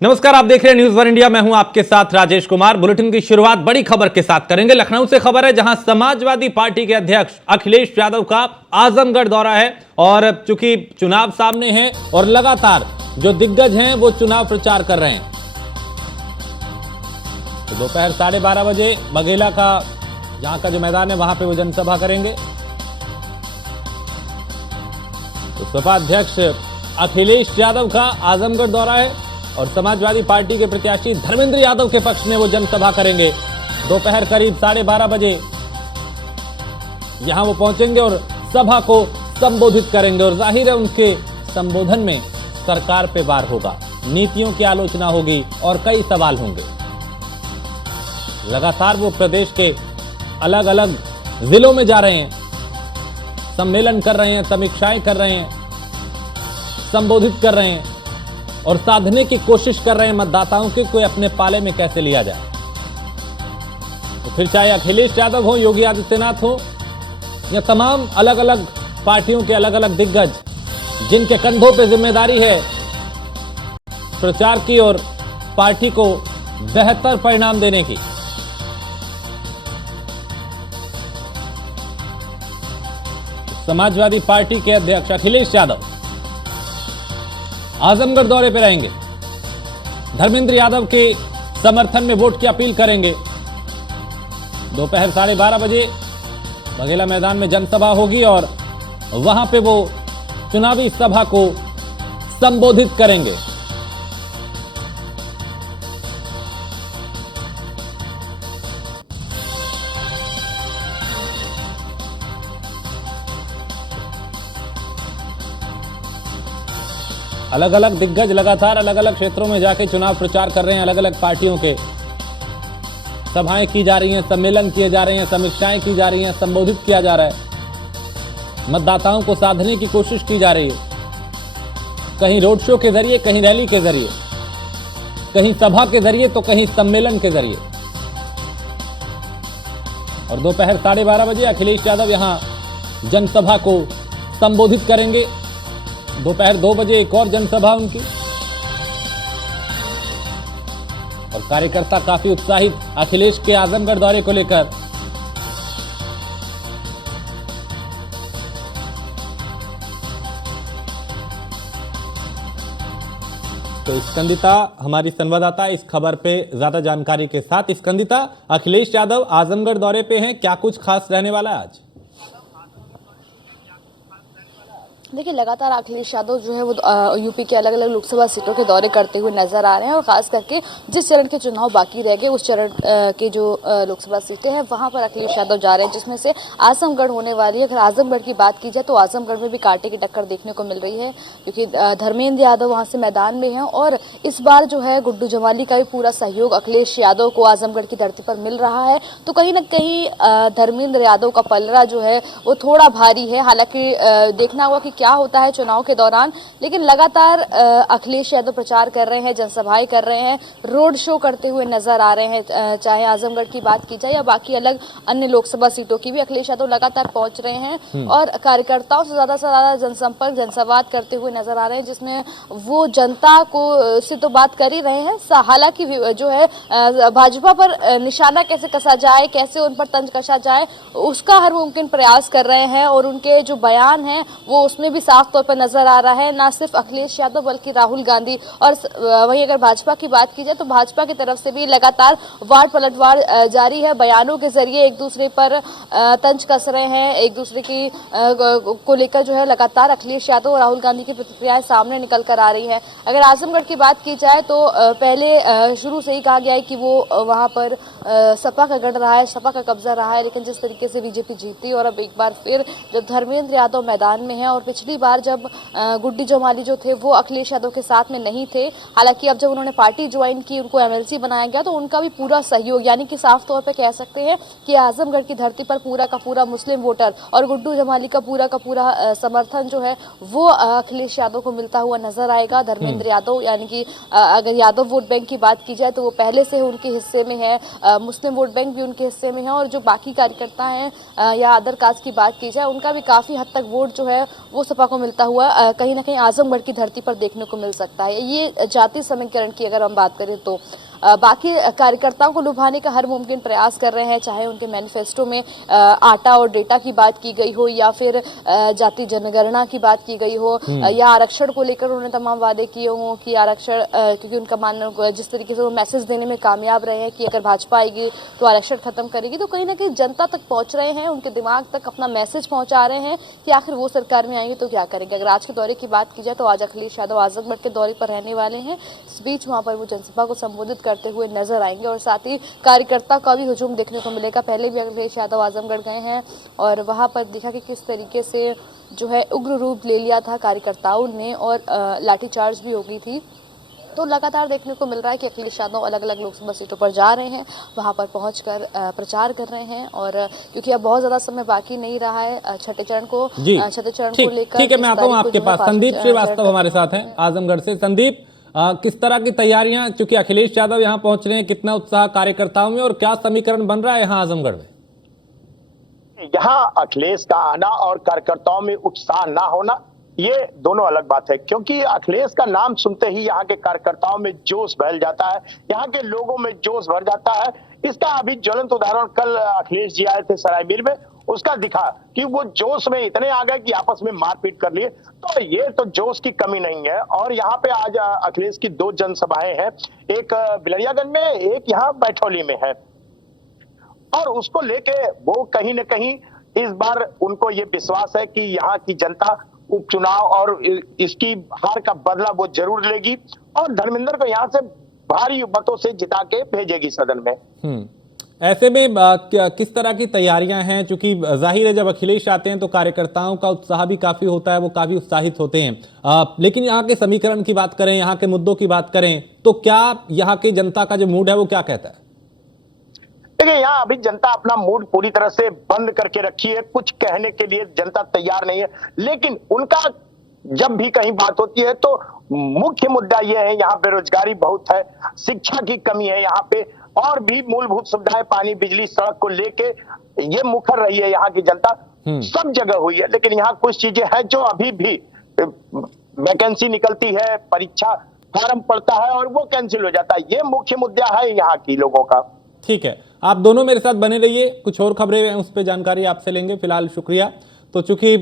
नमस्कार, आप देख रहे हैं न्यूज वन इंडिया। मैं हूं आपके साथ राजेश कुमार। बुलेटिन की शुरुआत बड़ी खबर के साथ करेंगे। लखनऊ से खबर है, जहां समाजवादी पार्टी के अध्यक्ष अखिलेश यादव का आजमगढ़ दौरा है और चूंकि चुनाव सामने है और लगातार जो दिग्गज हैं वो चुनाव प्रचार कर रहे हैं, तो दोपहर 12:30 बजे बघेला का जहां का जो मैदान है वहां पे वो जनसभा करेंगे। तो सपा अध्यक्ष अखिलेश यादव का आजमगढ़ दौरा है और समाजवादी पार्टी के प्रत्याशी धर्मेंद्र यादव के पक्ष में वो जनसभा करेंगे। दोपहर करीब 12:30 बजे यहां वो पहुंचेंगे और सभा को संबोधित करेंगे। और जाहिर है उनके संबोधन में सरकार पे वार होगा, नीतियों की आलोचना होगी और कई सवाल होंगे। लगातार वो प्रदेश के अलग अलग जिलों में जा रहे हैं, सम्मेलन कर रहे हैं, समीक्षाएं कर रहे हैं, संबोधित कर रहे हैं और साधने की कोशिश कर रहे हैं मतदाताओं के कोई अपने पाले में कैसे लिया जाए। तो फिर चाहे अखिलेश यादव हो, योगी आदित्यनाथ हो या तमाम अलग अलग पार्टियों के अलग अलग दिग्गज जिनके कंधों पे जिम्मेदारी है प्रचार की और पार्टी को बेहतर परिणाम देने की। समाजवादी पार्टी के अध्यक्ष अखिलेश यादव आजमगढ़ दौरे पर रहेंगे। धर्मेंद्र यादव के समर्थन में वोट की अपील करेंगे। दोपहर 12:30 बजे बघेला मैदान में जनसभा होगी और वहां पे वो चुनावी सभा को संबोधित करेंगे। अलग अलग दिग्गज लगातार अलग अलग क्षेत्रों में जाके चुनाव प्रचार कर रहे हैं। अलग अलग पार्टियों के सभाएं की जा रही हैं, सम्मेलन किए जा रहे हैं, समीक्षाएं की जा रही हैं, संबोधित किया जा रहा है, मतदाताओं को साधने की कोशिश की जा रही है, कहीं रोड शो के जरिए, कहीं रैली के जरिए, कहीं सभा के जरिए तो कहीं सम्मेलन के जरिए। और दोपहर 12:30 बजे अखिलेश यादव यहां जनसभा को संबोधित करेंगे। दोपहर 2 बजे एक और जनसभा उनकी। और कार्यकर्ता काफी उत्साहित अखिलेश के आजमगढ़ दौरे को लेकर। तो स्कंदिता हमारी संवाददाता इस खबर पे ज्यादा जानकारी के साथ। स्कंदिता, अखिलेश यादव आजमगढ़ दौरे पे हैं, क्या कुछ खास रहने वाला है आज? देखिए, लगातार अखिलेश यादव जो है वो यूपी के अलग अलग लोकसभा सीटों के दौरे करते हुए नजर आ रहे हैं और खास करके जिस चरण के चुनाव बाकी रह गए उस चरण की जो लोकसभा सीटें हैं वहां पर अखिलेश यादव जा रहे हैं, जिसमें से आजमगढ़ होने वाली है। अगर आजमगढ़ की बात की जाए तो आजमगढ़ में भी कांटे की टक्कर देखने को मिल रही है, क्योंकि धर्मेंद्र यादव वहां से मैदान में हैं और इस बार जो है गुड्डू जमाली का भी पूरा सहयोग अखिलेश यादव को आजमगढ़ की धरती पर मिल रहा है। तो कहीं ना कहीं धर्मेंद्र यादव का पलड़ा जो है वो थोड़ा भारी है। हालांकि देखना होगा कि क्या होता है चुनाव के दौरान, लेकिन लगातार अखिलेश यादव प्रचार कर रहे हैं, जनसभाएं कर रहे हैं, रोड शो करते हुए नजर आ रहे हैं। चाहे आजमगढ़ की बात की जाए या बाकी अलग अन्य लोकसभा सीटों की भी अखिलेश यादव लगातार पहुंच रहे हैं और कार्यकर्ताओं से ज्यादा जनसंपर्क, जनसंवाद करते हुए नजर आ रहे हैं, जिसमें वो जनता को से तो बात कर ही रहे हैं। हालांकि जो है भाजपा पर निशाना कैसे कसा जाए, कैसे उन पर तंज कसा जाए, उसका हर मुमकिन प्रयास कर रहे हैं और उनके जो बयान हैं वो उसमें भी साफ तौर पर नजर आ रहा है, ना सिर्फ अखिलेश यादव बल्कि राहुल गांधी। और वहीं अगर भाजपा की बात की जाए तो भाजपा की तरफ से भी लगातार वार पलटवार जारी है। बयानों के जरिए एक दूसरे पर तंज कस रहे हैं, एक दूसरे की को लेकर जो है लगातार अखिलेश यादव और राहुल गांधी की प्रतिक्रियाएं सामने निकल कर आ रही है। अगर आजमगढ़ की बात की जाए तो पहले शुरू से ही कहा गया है कि वो वहां पर सपा का गढ़ रहा है, सपा का कब्जा रहा है, लेकिन जिस तरीके से बीजेपी जीती और अब एक बार फिर जब धर्मेंद्र यादव मैदान में है और पिछली बार जब गुड्डी जमाली जो थे वो अखिलेश यादव के साथ में नहीं थे, हालांकि अब जब उन्होंने पार्टी ज्वाइन की, उनको एमएलसी बनाया गया, तो उनका भी पूरा सहयोग, यानी कि साफ तौर पे कह सकते हैं कि आजमगढ़ की धरती पर पूरा का पूरा मुस्लिम वोटर और गुड्डू जमाली का पूरा समर्थन जो है वो अखिलेश यादव को मिलता हुआ नजर आएगा। धर्मेंद्र यादव, यानी कि अगर यादव वोट बैंक की बात की जाए तो वो पहले से उनके हिस्से में है, मुस्लिम वोट बैंक भी उनके हिस्से में है और जो बाकी कार्यकर्ता हैं या अदर कास्ट की बात की जाए उनका भी काफी हद तक वोट जो है वो सपा को मिलता हुआ कहीं ना कहीं आजमगढ़ की धरती पर देखने को मिल सकता है। ये जाति समीकरण की अगर हम बात करें तो बाकी कार्यकर्ताओं को लुभाने का हर मुमकिन प्रयास कर रहे हैं, चाहे उनके मैनिफेस्टो में आटा और डेटा की बात की गई हो या फिर जाति जनगणना की बात की गई हो या आरक्षण को लेकर उन्होंने तमाम वादे किए हों कि आरक्षण, क्योंकि उनका मानना जिस तरीके से वो मैसेज देने में कामयाब रहे हैं कि अगर भाजपा आएगी तो आरक्षण खत्म करेगी, तो कहीं ना कहीं जनता तक पहुंच रहे हैं, उनके दिमाग तक अपना मैसेज पहुंचा रहे हैं कि आखिर वो सरकार में आएंगे तो क्या करेंगे। अगर आज के दौरे की बात की जाए तो आज अखिलेश यादव आजमगढ़ के दौरे पर रहने वाले हैं। इस बीच वहां पर वो जनसभा को संबोधित करते हुए नजर आएंगे और साथ ही कार्यकर्ता का भी हुजूम देखने को मिलेगा। पहले भी अखिलेश यादव आजमगढ़ गए हैं और वहां पर देखा कि किस तरीके से जो है उग्र रूप ले लिया था कार्यकर्ताओं ने और लाठीचार्ज भी हो गई थी। तो लगातार देखने को मिल रहा है कि अखिलेश यादव अलग अलग लोकसभा सीटों पर जा रहे हैं, वहां पर पहुंचकर प्रचार कर रहे हैं और क्योंकि अब बहुत ज्यादा समय बाकी नहीं रहा है छठे चरण को लेकर। ठीक है, मैं आता हूं आपके पास। संदीप श्रीवास्तव हमारे साथ हैं आजमगढ़ से। संदीप, किस तरह की तैयारियां, क्योंकि अखिलेश यादव यहाँ पहुंच रहे हैं, कितना उत्साह कार्यकर्ताओं में और क्या समीकरण बन रहा है यहाँ आजमगढ़ में? यहाँ अखिलेश का आना और कार्यकर्ताओं में उत्साह ना होना, ये दोनों अलग बात है। क्योंकि अखिलेश का नाम सुनते ही यहाँ के कार्यकर्ताओं में जोश भर जाता है, यहाँ के लोगों में जोश भर जाता है। इसका अभी ज्वलंत उदाहरण कल अखिलेश जी आए थे सरायमीर में, उसका दिखा कि वो जोश में इतने आ गए कि आपस में मारपीट कर लिए। तो ये तो जोश की कमी नहीं है। और यहाँ पे आज अखिलेश की 2 जनसभाएं हैं, एक बिलरियागंज में, एक यहाँ बैठौली में है। और उसको लेके वो कहीं न कहीं इस बार उनको ये विश्वास है कि यहाँ की जनता उपचुनाव और इसकी हार का बदला वो जरूर लेगी और धर्मेंद्र को यहाँ से भारी मतों से जिता के भेजेगी सदन में। ऐसे में किस तरह की तैयारियां हैं? क्योंकि जाहिर है जब अखिलेश आते हैं तो कार्यकर्ताओं का उत्साह भी काफी होता है, वो काफी उत्साहित होते हैं। लेकिन यहाँ के समीकरण की बात करें, यहाँ के मुद्दों की बात करें तो क्या यहाँ की जनता का जो मूड है वो क्या कहता है? देखिए, यहाँ अभी जनता अपना मूड पूरी तरह से बंद करके रखी है, कुछ कहने के लिए जनता तैयार नहीं है। लेकिन उनका जब भी कहीं बात होती है तो मुख्य मुद्दा यह है, यहाँ बेरोजगारी बहुत है, शिक्षा की कमी है यहाँ पे, और भी मूलभूत सुविधाएं, पानी, बिजली, सड़क को लेके ये मुखर रही है यहाँ की जनता। सब जगह हुई है, लेकिन यहाँ कुछ चीजें हैं जो अभी भी, वैकेंसी निकलती है, परीक्षा फॉर्म पड़ता है और वो कैंसिल हो जाता है। ये मुख्य मुद्दा है यहाँ की लोगों का। ठीक है, आप दोनों मेरे साथ बने रहिए, कुछ और खबरें हैं उस पर जानकारी आपसे लेंगे। फिलहाल शुक्रिया। तो चूंकि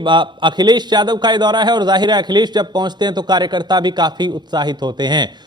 अखिलेश यादव का ये दौरा है और जाहिर है अखिलेश जब पहुंचते हैं तो कार्यकर्ता भी काफी उत्साहित होते हैं।